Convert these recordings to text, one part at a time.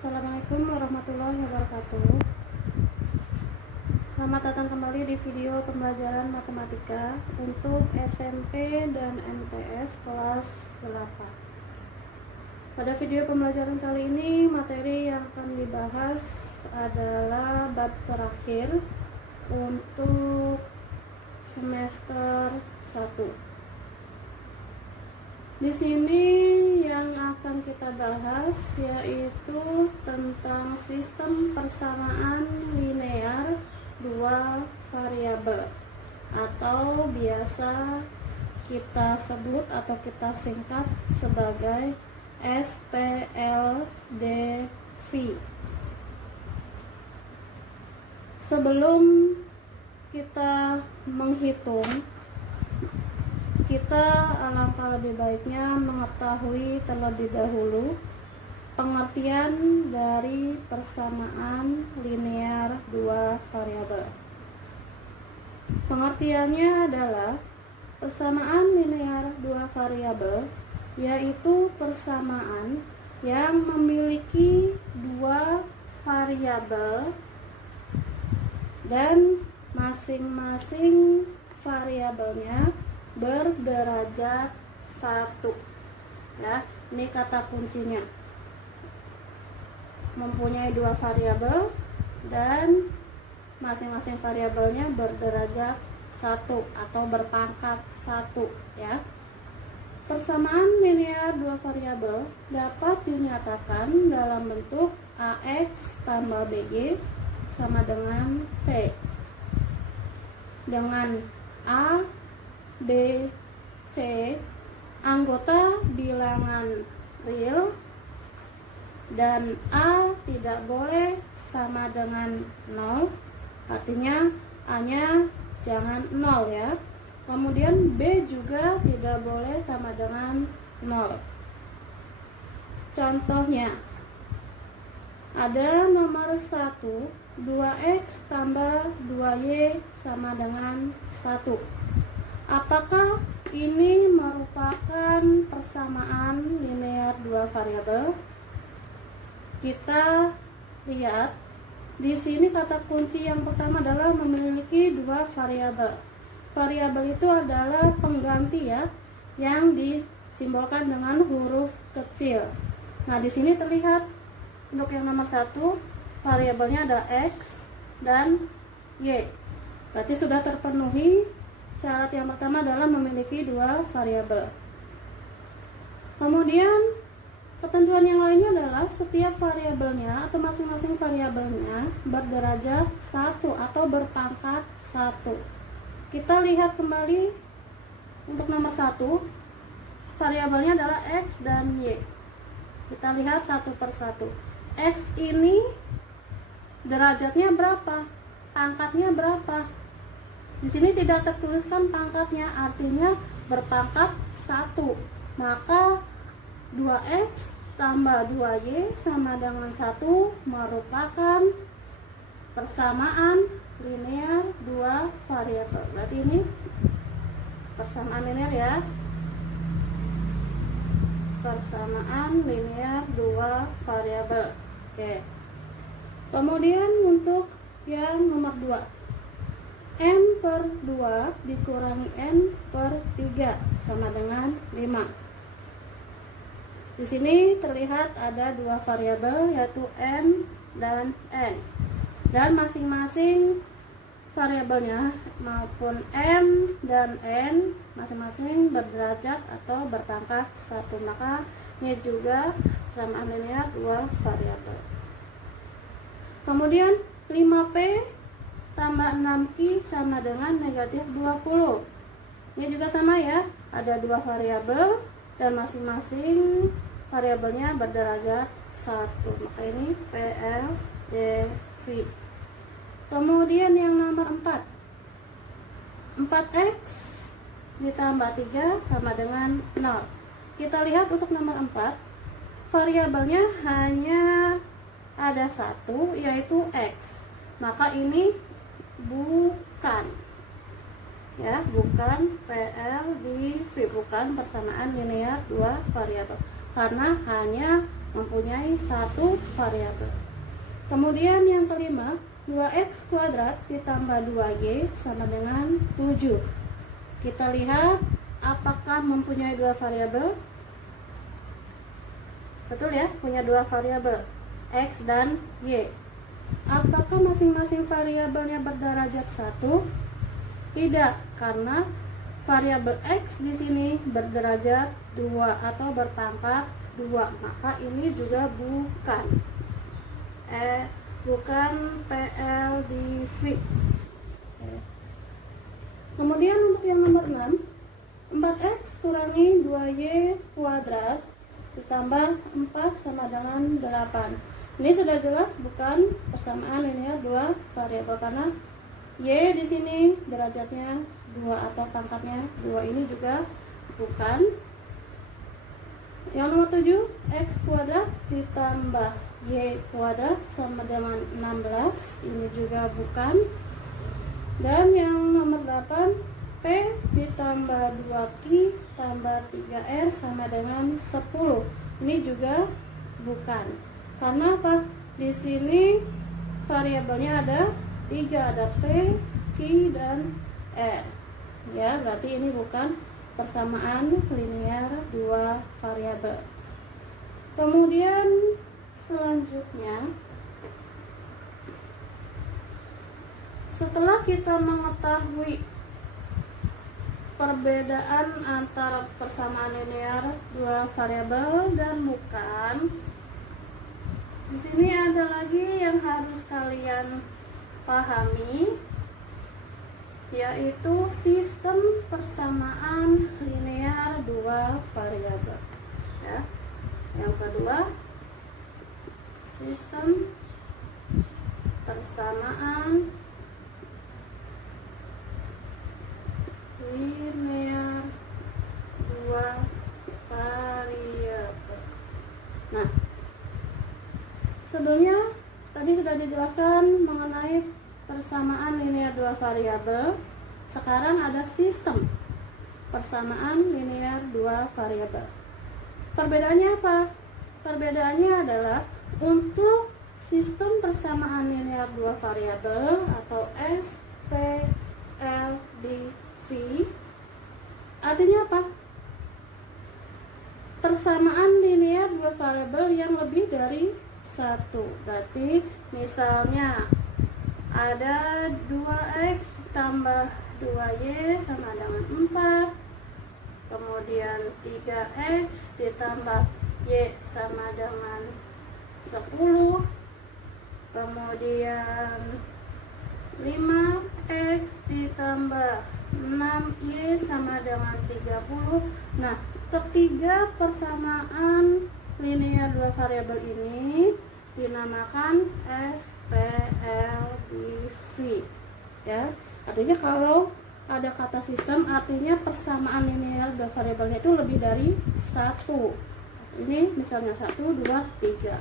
Assalamualaikum warahmatullahi wabarakatuh. Selamat datang kembali di video pembelajaran matematika untuk SMP dan MTS kelas 8. Pada video pembelajaran kali ini, materi yang akan dibahas adalah bab terakhir untuk semester 1. Di sini yang akan kita bahas yaitu tentang sistem persamaan linear dua variabel, atau biasa kita sebut atau kita singkat sebagai SPLDV. Sebelum kita menghitung, kita alangkah lebih baiknya mengetahui terlebih dahulu pengertian dari persamaan linear dua variabel. Pengertiannya adalah persamaan linear dua variabel yaitu persamaan yang memiliki dua variabel dan masing-masing variabelnya berderajat 1. Ya, ini kata kuncinya. Mempunyai dua variabel dan masing-masing variabelnya berderajat 1 atau berpangkat 1, ya. Persamaan linear dua variabel dapat dinyatakan dalam bentuk AX tambah BY sama dengan C, dengan A, B, C anggota bilangan real dan A tidak boleh sama dengan 0, artinya A nya jangan 0, ya. Kemudian B juga tidak boleh sama dengan 0. Contohnya ada nomor 1, 2X tambah 2Y sama dengan 1. Apakah ini merupakan persamaan linear dua variabel? Kita lihat di sini kata kunci yang pertama adalah memiliki dua variabel. Variabel itu adalah pengganti, ya, yang disimbolkan dengan huruf kecil. Nah, di sini terlihat untuk yang nomor 1 variabelnya ada X dan Y. Berarti sudah terpenuhi syarat yang pertama adalah memiliki dua variabel. Kemudian ketentuan yang lainnya adalah setiap variabelnya atau masing-masing variabelnya berderajat 1 atau berpangkat 1. Kita lihat kembali untuk nomor 1, variabelnya adalah X dan Y. Kita lihat satu persatu. X ini derajatnya berapa? Pangkatnya berapa? Di sini tidak tertuliskan pangkatnya, artinya berpangkat 1. Maka 2X tambah 2Y sama dengan 1 merupakan persamaan linear dua variabel. Berarti ini persamaan linear, ya. Persamaan linear dua variabel. Oke. Kemudian untuk yang nomor 2, N per 2 dikurangi N per 3 sama dengan 5. Di sini terlihat ada dua variabel yaitu M dan N. Dan masing-masing variabelnya maupun M dan N masing-masing berderajat atau berpangkat 1. Maka ini juga persamaan linear dua variabel. Kemudian 5P tambah 6Q sama dengan negatif 20. Ini juga sama, ya, ada dua variabel dan masing-masing variabelnya berderajat 1. Maka ini PLDV. Kemudian yang nomor 4, 4X ditambah 3 sama dengan 0. Kita lihat untuk nomor 4, variabelnya hanya ada 1, yaitu X. Maka ini bukan, ya, bukan PLDV, bukan persamaan linear dua variabel, karena hanya mempunyai satu variabel. Kemudian yang kelima, 2x kuadrat ditambah 2y sama dengan 7. Kita lihat apakah mempunyai dua variabel. Betul ya, punya dua variabel, x dan y. Apakah masing-masing variabelnya berderajat 1? Tidak, karena variabel x di sini berderajat 2 atau berpangkat 2, maka ini juga bukan PLDV. Kemudian untuk yang nomor 6, 4x kurangi 2y kuadrat ditambah 4 sama dengan 8. Ini sudah jelas bukan persamaan linear dua variabel, karena y di sini derajatnya 2 atau pangkatnya 2, ini juga bukan. Yang nomor 7, x kuadrat ditambah y kuadrat sama dengan 16, ini juga bukan. Dan yang nomor 8, p ditambah 2q tambah 3r sama dengan 10, ini juga bukan. Karena apa? Di sini variabelnya ada 3, ada p, q, dan r. Ya, berarti ini bukan persamaan linear dua variabel. Kemudian selanjutnya, setelah kita mengetahui perbedaan antara persamaan linear dua variabel dan bukan, di sini ada lagi yang harus kalian pahami, yaitu sistem persamaan linear dua variabel. Ya. Yang kedua, sistem persamaan linear dua variabel. Nah, sebelumnya tadi sudah dijelaskan mengenai persamaan linear dua variabel. Sekarang ada sistem persamaan linear dua variabel. Perbedaannya apa? Perbedaannya adalah untuk sistem persamaan linear dua variabel atau SPLDV, artinya apa? Persamaan linear dua variabel yang lebih dari satu. Berarti misalnya ada 2x tambah 2y sama dengan 4, kemudian 3x ditambah y sama dengan 10, kemudian 5x ditambah 6y sama dengan 30. Nah, ketiga persamaan linear dua variabel ini dinamakan SPLDV. Ya, artinya kalau ada kata sistem, artinya persamaan linear dua variabelnya itu lebih dari satu. Ini misalnya 1, 2, 3.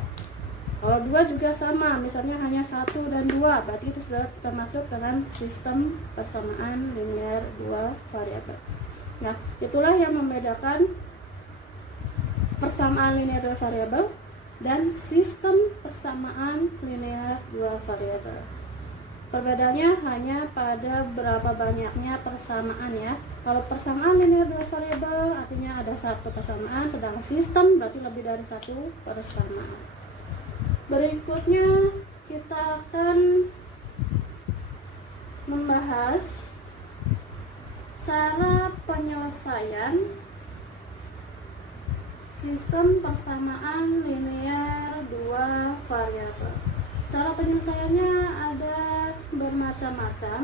Kalau 2 juga sama, misalnya hanya 1 dan 2, berarti itu sudah termasuk dalam sistem persamaan linear dua variabel. Nah, itulah yang membedakan persamaan linear dua variabel dan sistem persamaan linear dua variabel. Perbedaannya hanya pada berapa banyaknya persamaan ya. Kalau persamaan linear dua variabel artinya ada satu persamaan, sedangkan sistem berarti lebih dari satu persamaan. Berikutnya kita akan membahas cara penyelesaian sistem persamaan linear dua variabel. Cara penyelesaiannya ada bermacam-macam.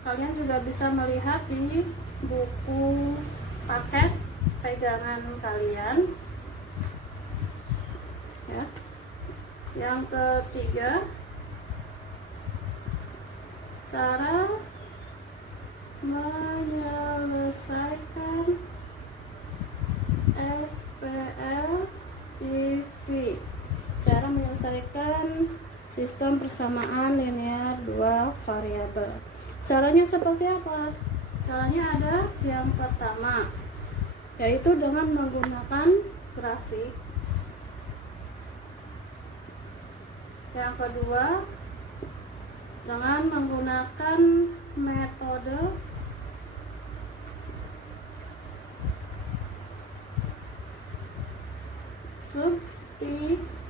Kalian juga bisa melihat di buku paket pegangan kalian. Ya. Yang ketiga, cara menyelesaikan SPLDV. Cara menyelesaikan sistem persamaan linear dua variabel. Caranya seperti apa? Caranya ada yang pertama, yaitu dengan menggunakan grafik. Yang kedua, dengan menggunakan metode substitusi.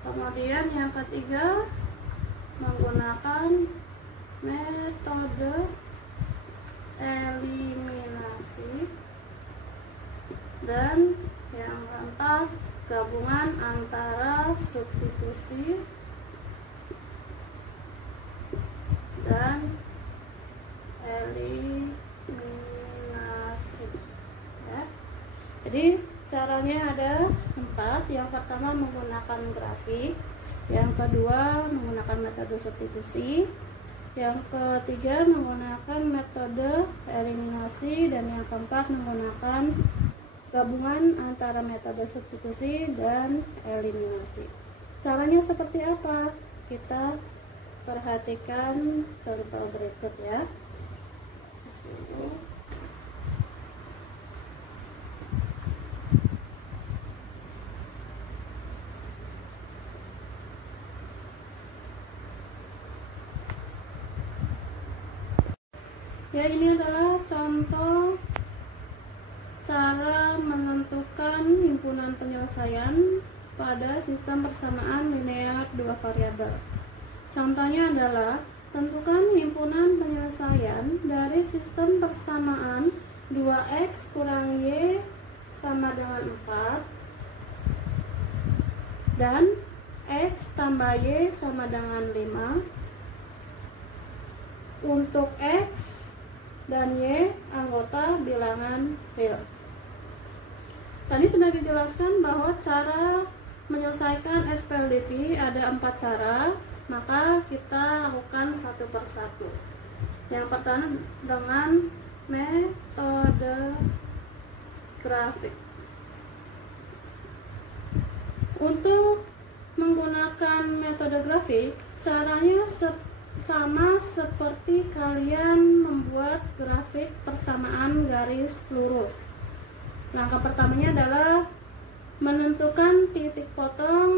Kemudian yang ketiga, menggunakan metode eliminasi. Dan yang keempat, gabungan antara substitusi dan eliminasi ya. Jadi caranya ada 4. Yang pertama menggunakan grafik, yang kedua menggunakan metode substitusi, yang ketiga menggunakan metode eliminasi, dan yang keempat menggunakan gabungan antara metode substitusi dan eliminasi. Caranya seperti apa? Kita perhatikan contoh berikut ya. Ya, ini adalah contoh cara menentukan himpunan penyelesaian pada sistem persamaan linear dua variabel. Contohnya adalah tentukan himpunan penyelesaian dari sistem persamaan 2x kurang y sama dengan 4 dan x tambah y sama dengan 5 untuk x dan y anggota bilangan real. Tadi sudah dijelaskan bahwa cara menyelesaikan SPLDV ada 4 cara, maka kita lakukan satu persatu. Yang pertama dengan metode grafik. Untuk menggunakan metode grafik, caranya sama seperti kalian membuat grafik persamaan garis lurus. Langkah pertamanya adalah menentukan titik potong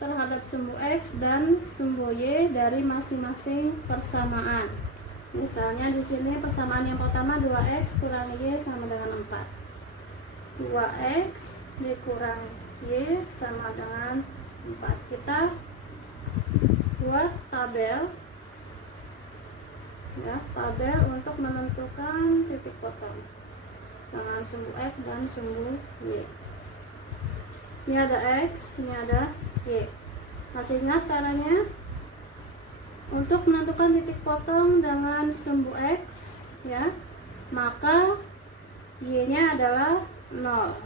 terhadap sumbu x dan sumbu y dari masing-masing persamaan. Misalnya di sini persamaan yang pertama 2x kurang y sama dengan 4. 2x dikurang y sama dengan 4. Kita buat tabel ya, tabel untuk menentukan titik potong dengan sumbu x dan sumbu y. Ini ada x, ini ada y. Masih ingat caranya? Untuk menentukan titik potong dengan sumbu x ya, maka y-nya adalah 0.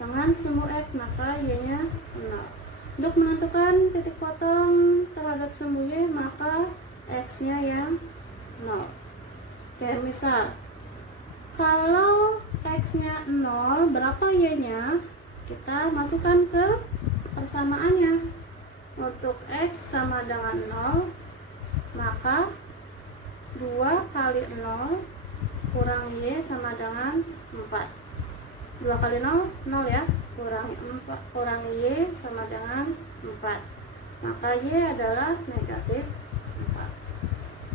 Dengan sumbu x maka y-nya 0. Untuk menentukan titik potong terhadap sumbu y, maka x-nya yang 0. Oke, misal kalau x-nya 0, berapa y-nya? Kita masukkan ke persamaannya. Untuk x sama dengan 0, maka 2 kali 0 kurang y sama dengan 4. 2 kali 0, 0 ya, kurang y sama dengan 4. Maka y adalah negatif 4.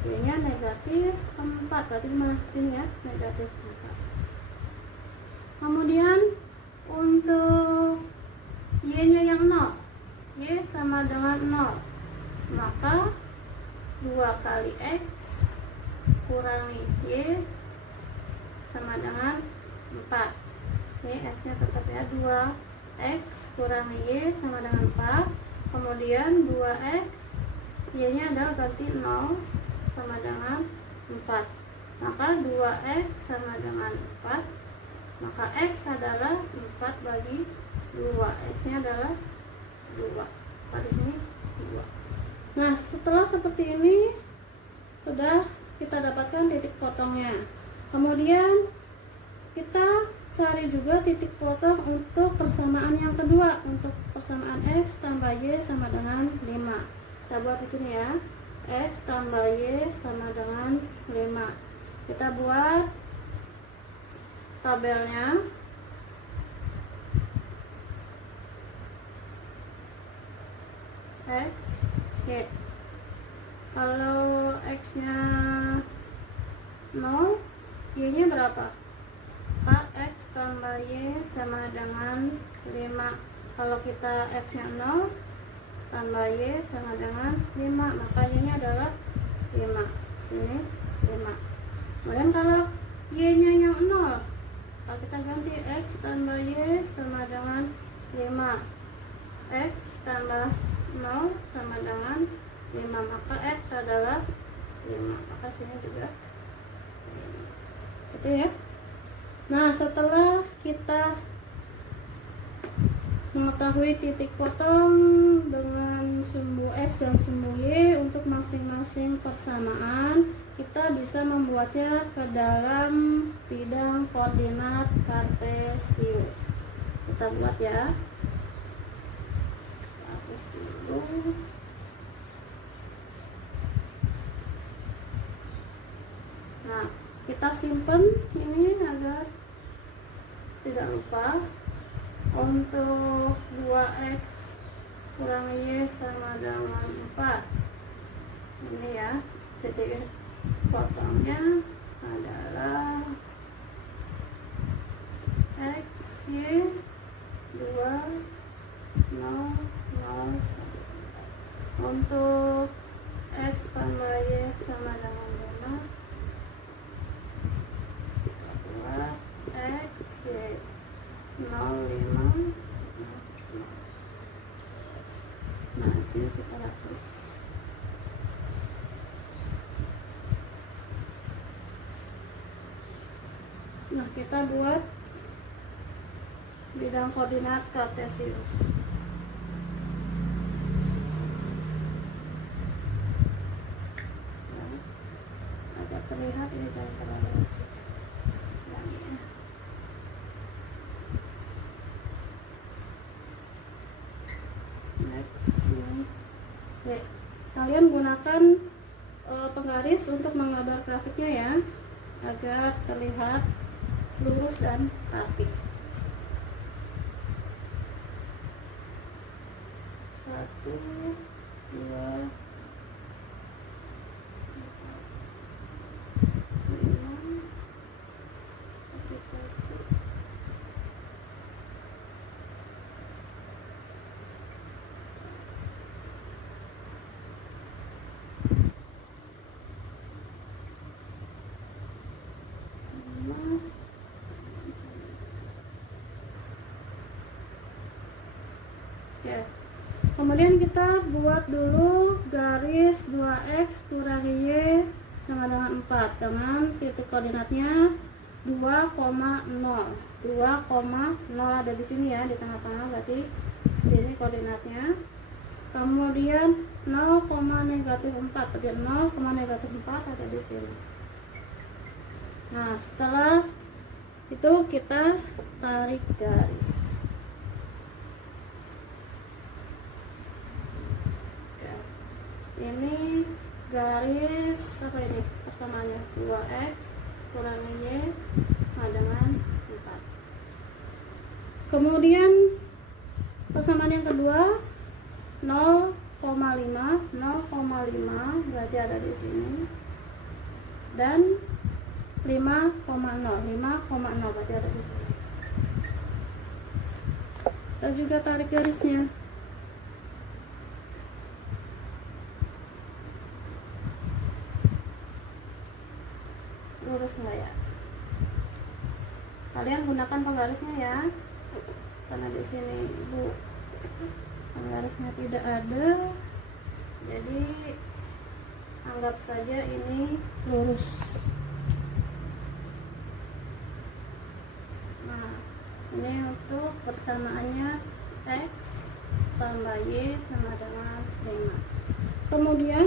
Y-nya negatif 4, berarti di mana sini ya, negatif 4. Kemudian untuk y-nya yang 0, y sama dengan 0, maka 2 kali x kurangi y sama dengan 4. Ini x-nya tetap ya, 2x kurangi y sama dengan 4. Kemudian 2x, y-nya adalah ganti 0 sama dengan 4. Maka 2x sama dengan 4. Maka x adalah 4 bagi 2. X-nya adalah 2. Pada sini 2. Nah, setelah seperti ini sudah kita dapatkan titik potongnya. Kemudian kita cari juga titik potong untuk persamaan yang kedua, untuk persamaan x tambah y sama dengan 5. Kita buat di sini ya. X tambah y sama dengan 5. Kita buat tabelnya. X Y. Kalau X nya 0, Y nya berapa? Kx tambah Y sama dengan 5. Kalau kita X nya 0 tambah Y sama dengan 5, maka Y nya adalah 5. Sini 5. Kemudian kalau Y nya yang 0, kalau kita ganti X tambah Y sama dengan 5, X tambah 0 sama dengan 5, maka X adalah 5, maka sini juga 5. Itu ya. Nah, setelah kita mengetahui titik potong dengan sumbu X dan sumbu Y untuk masing-masing persamaan, kita bisa membuatnya ke dalam bidang koordinat kartesius. Kita buat ya. Hapus dulu. Nah, kita simpan ini agar tidak lupa. Untuk 2x kurang y sama dengan 4, ini ya, titik potongnya adalah x y 2 0 0. Untuk x tambah y sama dengan 5, x y 0, 5. Nah, sini kita hapus. Nah, kita buat bidang koordinat kartesius. Nah, agak terlihat ini, jangan terlalu kecil. Oke, kalian gunakan penggaris untuk menggambar grafiknya ya, agar terlihat lurus dan rapi. 1, 2, 5. Oke. Kemudian kita buat dulu garis 2x kurang y sama dengan 4 dengan titik koordinatnya 2,0. 2,0 ada di sini ya, di tengah-tengah, berarti sini koordinatnya. Kemudian 0,-4, berarti 0,-4 ada di sini. Nah, setelah itu kita tarik garis. Oke. Ini garis apa ini? Persamaannya 2x kurang y sama dengan 4. Kemudian persamaan yang kedua 0,5 berarti ada di sini, dan 5,0 berarti ada di sini. Kita juga tarik garisnya. Lurus nggak ya? Kalian gunakan penggarisnya ya, karena di sini ibu penggarisnya tidak ada, jadi anggap saja ini lurus. Nah, ini untuk persamaannya x tambah y sama dengan 5. Kemudian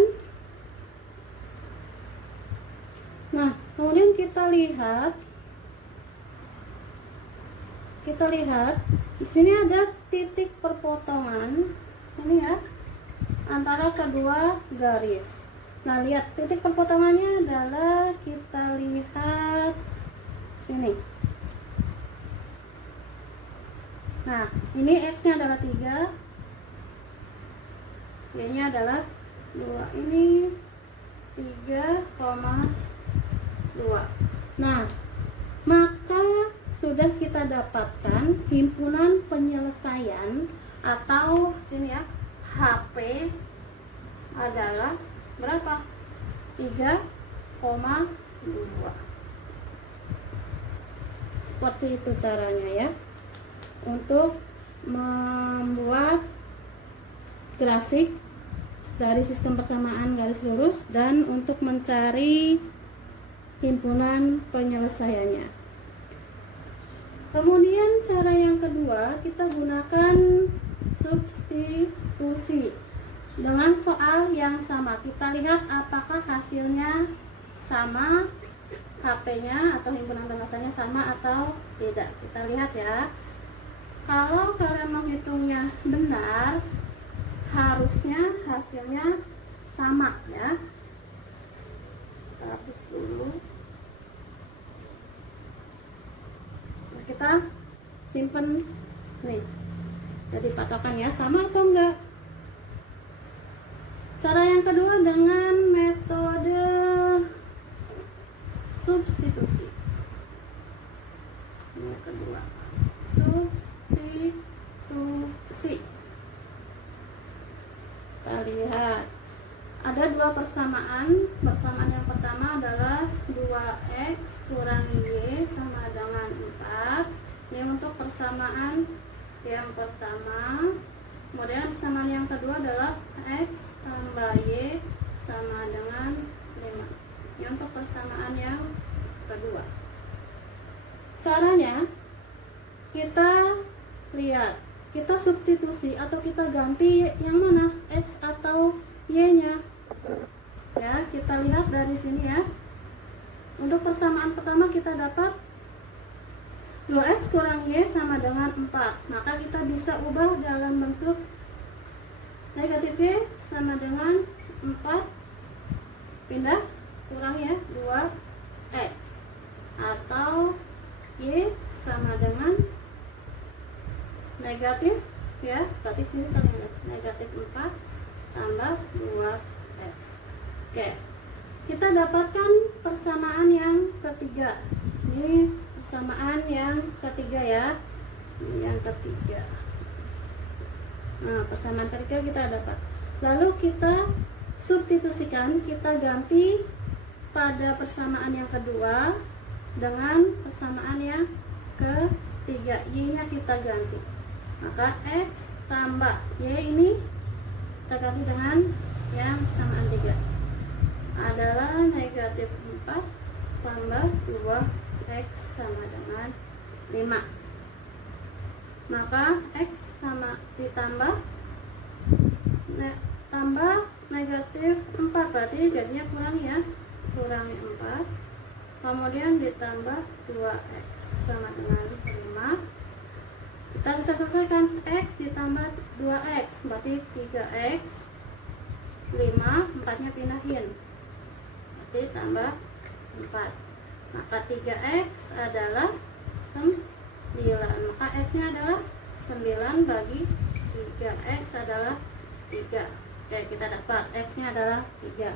kita lihat di sini ada titik perpotongan ini ya, antara kedua garis. Nah, lihat titik perpotongannya adalah, kita lihat sini. Nah, ini x nya adalah 3, Y-nya adalah 2, ini 3,2. Nah, maka sudah kita dapatkan himpunan penyelesaian atau sini ya, HP adalah berapa? 3,2. Seperti itu caranya ya, untuk membuat grafik dari sistem persamaan garis lurus dan untuk mencari himpunan penyelesaiannya. Kemudian cara yang kedua, kita gunakan substitusi dengan soal yang sama. Kita lihat apakah hasilnya sama, HP-nya atau himpunan penyelesaiannya sama atau tidak. Kita lihat ya. Kalau kalian menghitungnya benar, harusnya hasilnya sama ya. Kita hapus dulu. Kita simpen nih, jadi patokan ya, sama atau enggak. Cara yang kedua dengan metode substitusi. Ini yang kedua, substitusi. Kita lihat ada dua persamaan. Persamaan yang pertama adalah 2x kurang y sama dengan 4. Ini untuk persamaan yang pertama. Kemudian persamaan yang kedua adalah x tambah y sama dengan 5. Ini untuk persamaan yang kedua. Caranya kita lihat, kita substitusi atau kita ganti yang mana, x atau y-nya ya. Kita lihat dari sini ya. Untuk persamaan pertama kita dapat 2x kurang y sama dengan 4. Maka kita bisa ubah dalam bentuk negatif y sama dengan 4 pindah kurang ya 2x, atau y sama dengan negatif ya, berarti ini negatif 4 tambah 2x. Oke, kita dapatkan persamaan yang ketiga. Ini persamaan yang ketiga ya, ini yang ketiga. Nah, persamaan ketiga kita dapat. Lalu kita substitusikan, kita ganti pada persamaan yang kedua dengan persamaan yang ketiga. Y-nya kita ganti, maka x tambah y ini kita ganti dengan yang persamaan 3 adalah negatif 4 tambah 2x sama dengan 5. Maka x sama ditambah tambah negatif 4, berarti jadinya kurang ya, kurangi 4, kemudian ditambah 2x sama dengan 5. Kita bisa selesaikan, x ditambah 2x berarti 3x, 5, 4 nya pindahin berarti tambah 4, maka 3x adalah 9, maka x nya adalah 9 bagi 3, x adalah 3. Oke, kita dapat x nya adalah 3.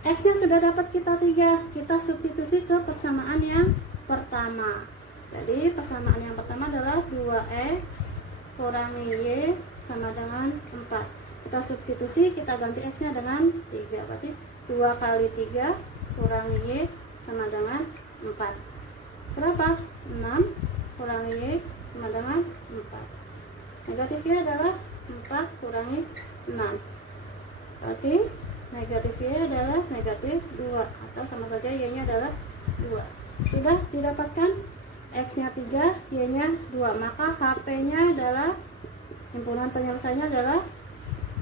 X nya sudah dapat kita 3, kita substitusi ke persamaan yang pertama. Jadi persamaan yang pertama adalah 2x kurangi y sama dengan 4. Kita substitusi, kita ganti x nya dengan 3, berarti 2 kali 3 kurangi y sama dengan 4. Berapa? 6 kurangi y sama dengan 4. Negatifnya adalah 4 kurangi 6, berarti negatif y adalah negatif 2, atau sama saja y nya adalah 2. Sudah didapatkan x nya 3, y nya 2, maka HP nya adalah, himpunan penyelesaiannya adalah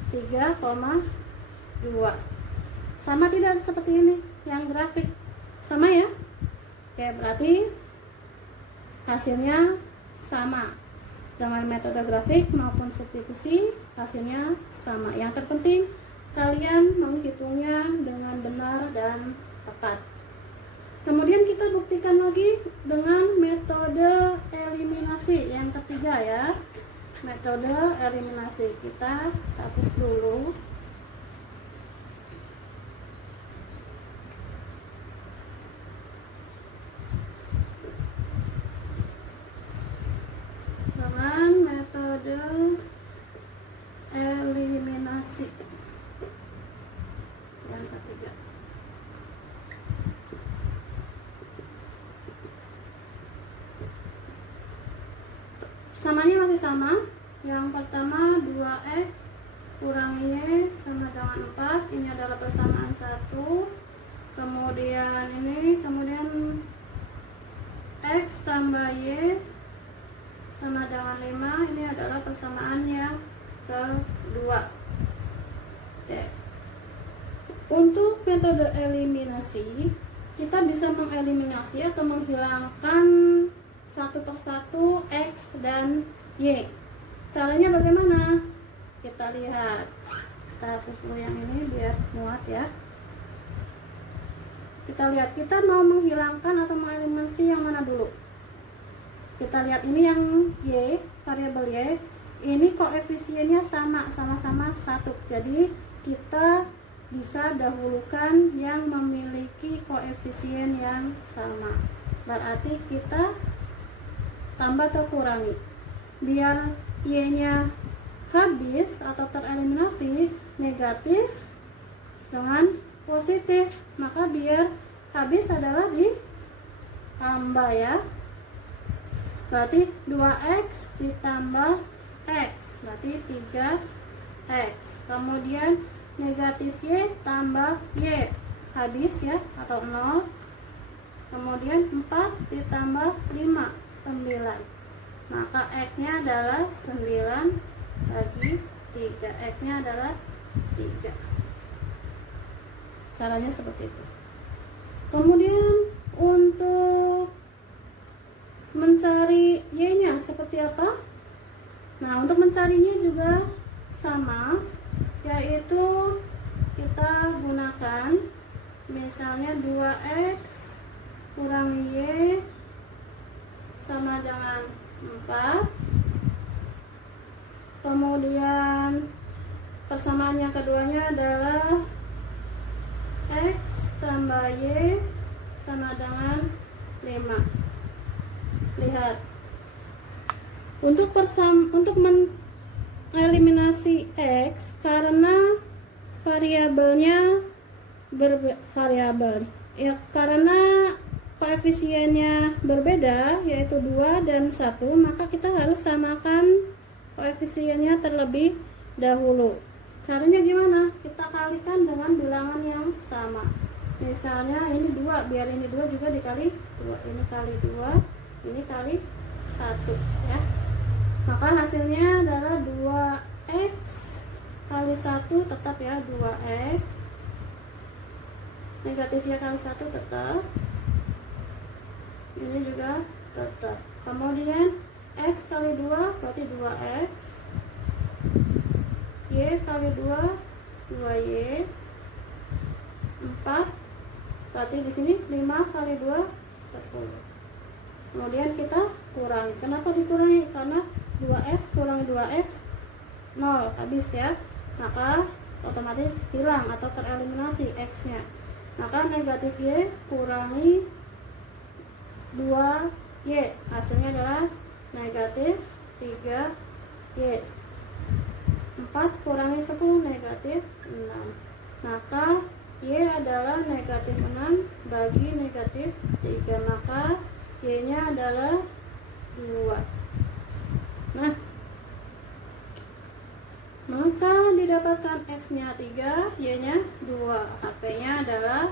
3,2. Sama tidak seperti ini yang grafik? Sama ya. Oke, berarti hasilnya sama. Dengan metode grafik maupun substitusi hasilnya sama. Yang terpenting kalian menghitungnya dengan benar dan tepat. Kemudian kita buktikan lagi dengan metode eliminasi yang ketiga ya. metode eliminasi. Kita hapus dulu. Dengan metode eliminasi yang ketiga. Persamanya masih sama. Yang pertama 2x kurang y sama dengan 4. Ini adalah persamaan 1. Kemudian kemudian x tambah y sama dengan 5. Ini adalah persamaan yang kedua. Oke. Untuk metode eliminasi, kita bisa mengeliminasi atau menghilangkan satu persatu x dan y. Caranya bagaimana? Kita lihat. Kita hapus dulu yang ini biar muat ya. Kita lihat, kita mau menghilangkan atau mengeliminasi yang mana dulu? Kita lihat ini yang y, variabel y. Ini koefisiennya sama-sama 1. Jadi kita bisa dahulukan yang memiliki koefisien yang sama. Berarti kita tambah atau kurangi. Biar y-nya habis atau tereliminasi negatif dengan positif, maka biar habis adalah ditambah ya. Berarti 2x ditambah x berarti 3x. Kemudian negatif y tambah y habis ya atau 0. Kemudian 4 ditambah 5 9. Maka x-nya adalah 9 bagi 3. X-nya adalah 3. Caranya seperti itu. Kemudian untuk mencari y-nya seperti apa? Nah, untuk mencarinya juga sama, yaitu kita gunakan misalnya 2x kurang y sama dengan 4. Kemudian persamaan yang keduanya adalah x tambah y sama dengan 5. Lihat, untuk mengeliminasi x karena variabelnya ya, karena koefisiennya berbeda yaitu 2 dan 1, maka kita harus samakan koefisiennya terlebih dahulu. Caranya gimana? Kita kalikan dengan bilangan yang sama. Misalnya ini 2, biar ini 2 juga dikali 2. Ini kali 2, ini kali 1 ya. Maka hasilnya adalah 2x kali 1 tetap ya, 2x. Negatifnya kali 1 tetap. Ini juga tetap. Kemudian x kali 2 berarti 2x. Y kali 2 2y. 4 berarti di sini 5 kali 2 10. Kemudian kita kurangi. Kenapa dikurangi? Karena 2x kurangi 2x 0 habis ya. Maka otomatis hilang atau tereliminasi x-nya. Maka negatif y kurangi 2y, hasilnya adalah negatif 3y. 4 kurangi 10 negatif 6. Maka y adalah negatif 6 bagi negatif 3. Maka y nya adalah 2. Nah, maka didapatkan x nya 3, y nya 2. HP nya adalah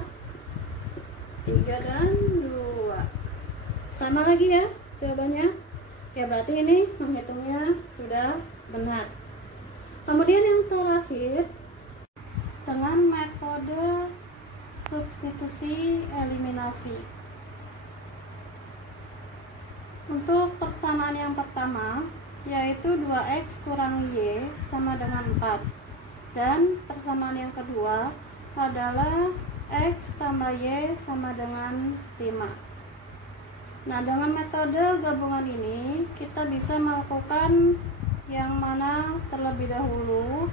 3 dan 2. Sama lagi ya jawabannya. Ya, berarti ini menghitungnya sudah benar. Kemudian yang terakhir, dengan metode substitusi eliminasi. Untuk persamaan yang pertama, yaitu 2x kurang y sama dengan 4. Dan persamaan yang kedua adalah x tambah y sama dengan 5. Nah, dengan metode gabungan ini kita bisa melakukan yang mana terlebih dahulu,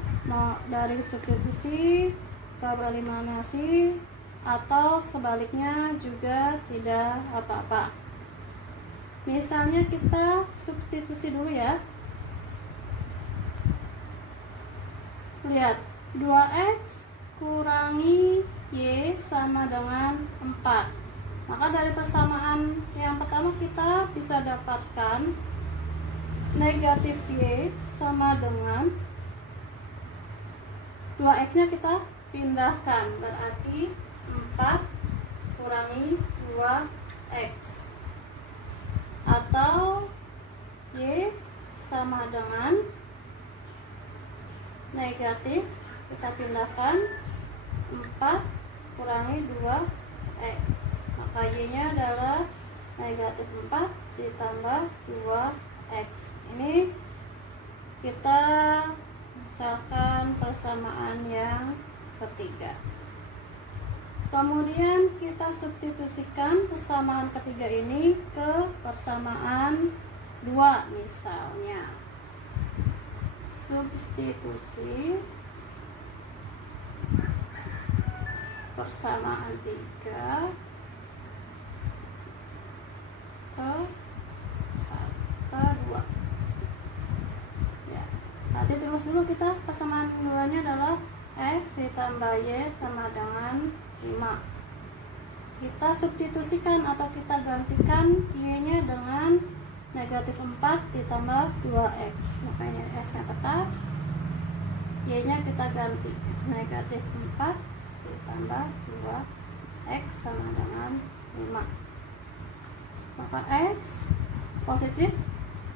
dari substitusi ke eliminasi, atau sebaliknya juga tidak apa-apa. Misalnya kita substitusi dulu ya. Lihat, 2x kurangi y sama dengan 4. Maka dari persamaan yang pertama kita bisa dapatkan negatif y sama dengan 2x nya kita pindahkan, berarti 4 kurangi 2x, atau y sama dengan negatif, kita pindahkan 4 kurangi 2x, maka y nya adalah negatif 4 ditambah 2x. Ini kita misalkan persamaan yang ketiga. Kemudian kita substitusikan persamaan ketiga ini ke persamaan 2 misalnya. Substitusi persamaan 3 ke 2 ya. Nanti terus dulu kita persamaan 2 nya adalah x ditambah y sama dengan 5. Kita substitusikan atau kita gantikan y nya dengan negatif 4 ditambah 2x, makanya x nya tetap, y nya kita ganti negatif 4 ditambah 2x sama dengan 5. Maka x positif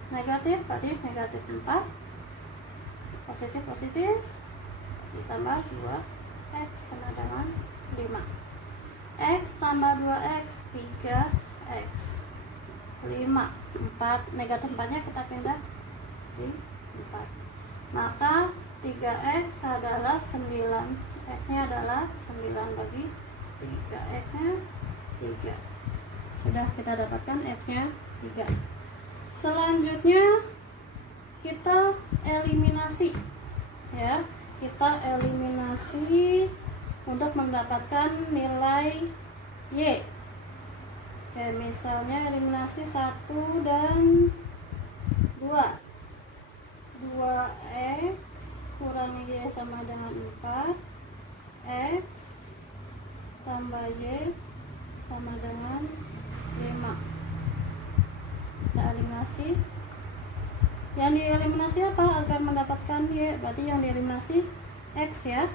negatif, berarti negatif 4 positif ditambah 2x sama dengan 5. X tambah 2x 3x, 5, 4, negatif 4 nya kita pindah di 4, maka 3x adalah 9, x nya adalah 9 bagi 3, x nya 3. Sudah kita dapatkan x nya 3. Selanjutnya kita eliminasi ya, kita eliminasi untuk mendapatkan nilai y. Oke, misalnya eliminasi 1 dan 2. 2x kurangi y sama dengan 4, x tambah y sama dengan 5. Kita eliminasi. Yang dieliminasi apa? Agar mendapatkan y, berarti yang dieliminasi x ya.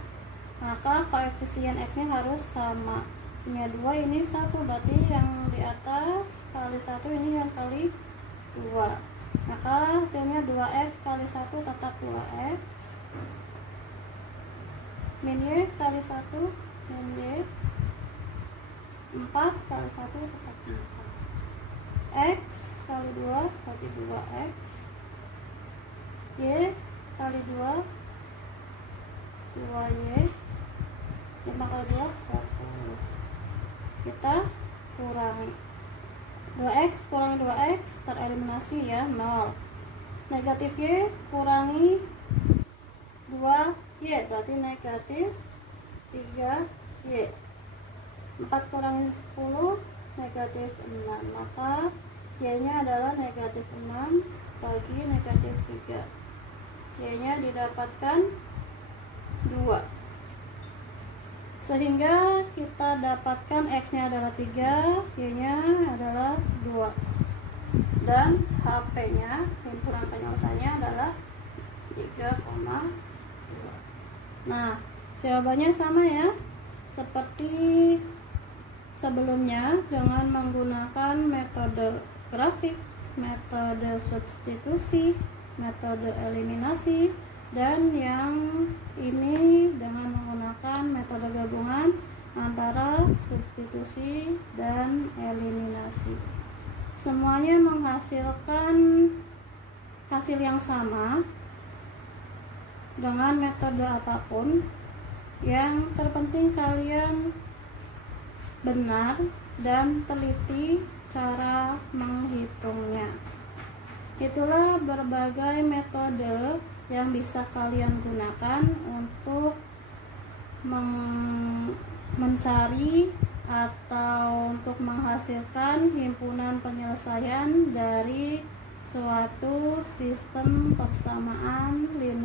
Maka koefisien x nya harus sama. Punya 2 ini 1, berarti yang di atas kali 1 ini yang kali 2. Maka hasilnya 2x kali 1 tetap 2x, min y kali 1 min y, 4 kali 1 tetap 4, x kali 2 berarti 2x, y kali 2 2y, 5 kali 2 10. Kita kurangi 2x kurangi 2x tereliminasi ya, 0. Negatif y kurangi 2y berarti negatif 3y. 4 kurangi 10 negatif 6, maka y nya adalah negatif 6 bagi negatif 3. Y nya didapatkan 2, sehingga kita dapatkan x nya adalah 3, y nya adalah 2, dan HP nya, himpunan penyelesaiannya adalah 3,2. Nah, jawabannya sama ya, seperti sebelumnya dengan menggunakan metode grafik, metode substitusi, metode eliminasi, dan yang ini dengan menggunakan metode gabungan antara substitusi dan eliminasi. Semuanya menghasilkan hasil yang sama dengan metode apapun. Yang terpenting kalian benar dan teliti cara menghitungnya. Itulah berbagai metode yang bisa kalian gunakan untuk mencari atau untuk menghasilkan himpunan penyelesaian dari suatu sistem persamaan linear